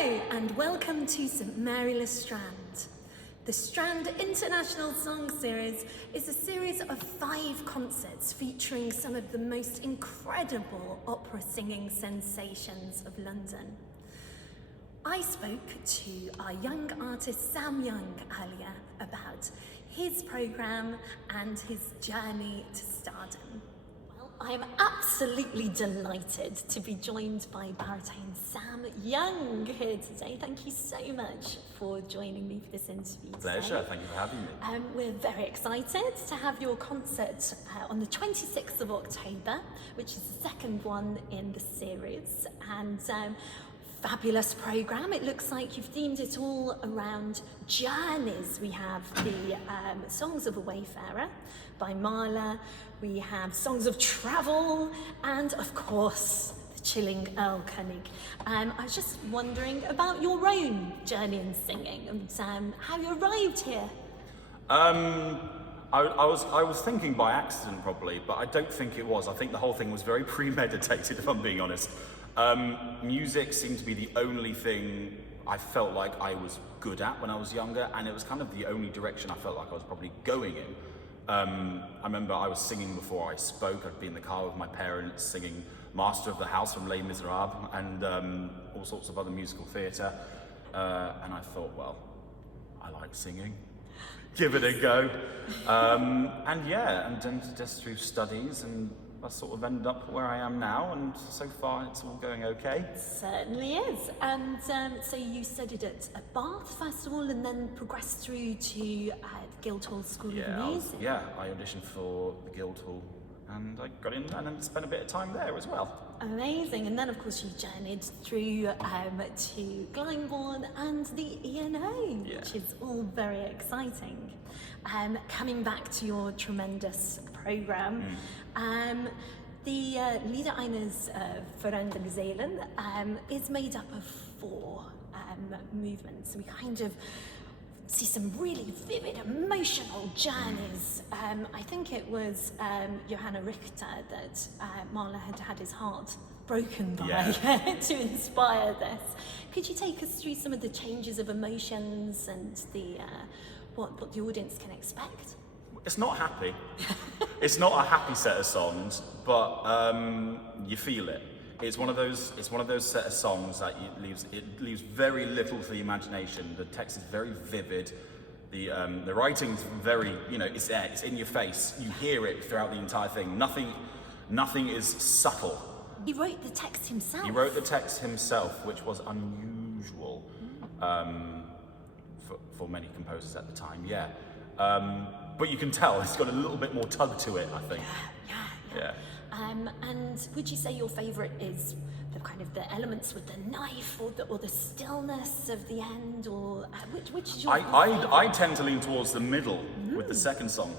Hello and welcome to St Mary le Strand. The Strand International Song Series is a series of 5 concerts featuring some of the most incredible opera singing sensations of London. I spoke to our young artist Sam Young earlier about his programme and his journey to stardom. I am absolutely delighted to be joined by baritone Sam Young here today. Thank you so much for joining me for this interview today. Pleasure, thank you for having me. We're very excited to have your concert on the 26th of October, which is the second one in the series. And fabulous programme. It looks like you've themed it all around journeys. We have the Songs of a Wayfarer by Mahler, we have Songs of Travel, and of course, the chilling Erlkönig. I was just wondering about your own journey in singing and how you arrived here. I was thinking by accident probably, but I don't think it was. I think the whole thing was very premeditated, if I'm being honest. Music seemed to be the only thing I felt like I was good at when I was younger, and it was kind of the only direction I felt like I was probably going in. I remember I was singing before I spoke. I'd be in the car with my parents singing Master of the House from Les Miserables and all sorts of other musical theatre. And I thought, well, I like singing. Give it a go. And then just through studies, and I sort of ended up where I am now, and so far it's all going okay. It certainly is. And so you studied at Bath first of all, and then progressed through to the Guildhall School of Music. I auditioned for the Guildhall, and I got in and then spent a bit of time there as well. Amazing. And then of course you journeyed through to Glyndebourne and the E&O, which is all very exciting. Coming back to your tremendous programme, the Lieder eines Veränderten Seelen is made up of 4 movements. We kind of see some really vivid, emotional journeys. I think it was Johanna Richter that Mahler had his heart broken by to inspire this. Could you take us through some of the changes of emotions and the what the audience can expect? It's not happy. It's not a happy set of songs, but you feel it. It's one of those set of songs that it leaves very little to the imagination. The text is very vivid. The writing's very, it's there. It's in your face. You hear it throughout the entire thing. Nothing is subtle. He wrote the text himself. He wrote the text himself, which was unusual for many composers at the time. But you can tell it's got a little bit more tug to it, I think. Yeah. And would you say your favourite is the kind of the elements with the knife, or the stillness of the end, or which is your favourite? I tend to lean towards the middle with the second song,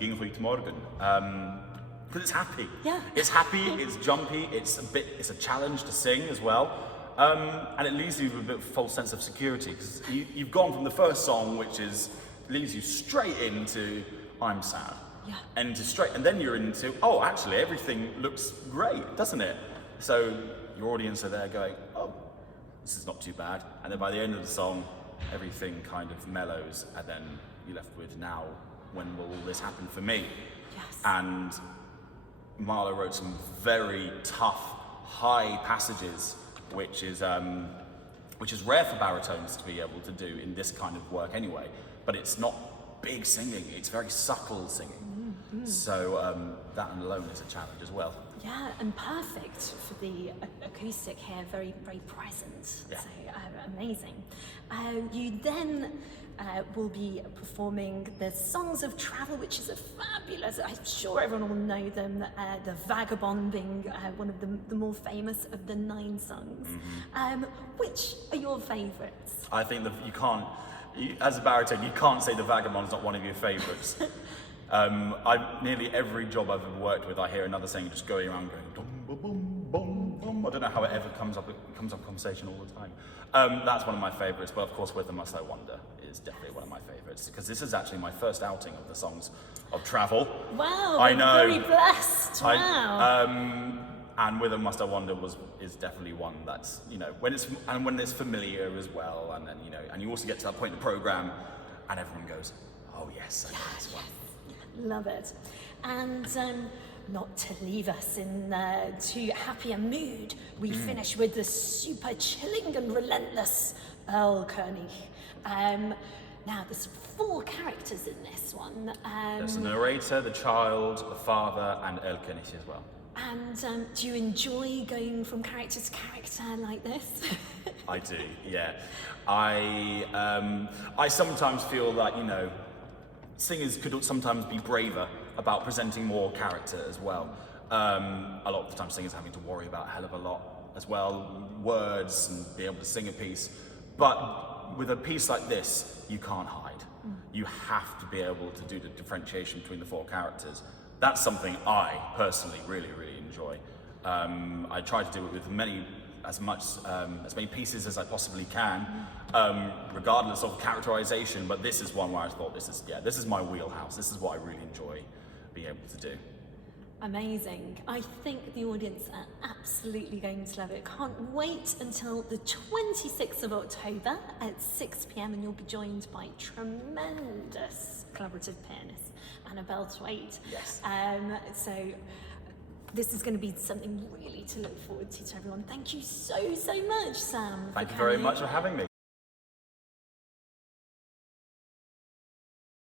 Ging heute Morgen, because it's happy. Yeah. It's happy. It's jumpy. It's a challenge to sing as well. And it leaves you with a bit of a false sense of security, because you've gone from the first song, which leads you straight into I'm sad. Yeah. And then you're into, oh, actually everything looks great, doesn't it? So your audience are there going, oh, this is not too bad. And then by the end of the song, everything kind of mellows, and then you're left with, now, when will all this happen for me? Yes. And Mahler wrote some very tough, high passages, which is rare for baritones to be able to do in this kind of work anyway. But it's not big singing, it's very subtle singing. Mm-hmm. So that alone is a challenge as well. Yeah, and perfect for the acoustic here, very, very present. Yeah. So amazing. You then will be performing the Songs of Travel, which is a fabulous, I'm sure everyone will know them, the Vagabond being one of the more famous of the 9 songs. Mm-hmm. Which are your favourites? I think that as a baritone, you can't say the Vagabond's not one of your favourites. Nearly every job I've ever worked with, I hear another singer just going around going, dum, ba, boom, boom, boom. I don't know how it ever comes up conversation all the time. That's one of my favourites, but of course Whither Must I Wander is definitely one of my favourites, because this is actually my first outing of the Songs of Travel. Wow, I know. Very blessed. Wow. And Whither Must I Wander is definitely one that's, you know, when it's familiar as well, and then, you know, and you also get to that point in the program and everyone goes, oh yes, I know this one. Love it. And not to leave us in too happy a mood, we finish with the super chilling and relentless Earl König. Now, there's 4 characters in this one. There's the narrator, the child, the father, and Earl König as well. And do you enjoy going from character to character like this? I do, yeah. I sometimes feel that, you know, singers could sometimes be braver about presenting more character as well. A lot of the time singers are having to worry about a hell of a lot as well, words and be able to sing a piece. But with a piece like this, you can't hide. You have to be able to do the differentiation between the 4 characters. That's something I personally really enjoy. I try to do it with as many pieces as I possibly can, regardless of characterization. But this is one where I thought, this is my wheelhouse. This is what I really enjoy being able to do. Amazing. I think the audience are absolutely going to love it. Can't wait until the 26th of October at 6 p.m. and you'll be joined by tremendous collaborative pianist Annabelle Thwaite. Yes. So this is going to be something really to look forward to everyone. Thank you so much, Sam. Thank you very much for having me.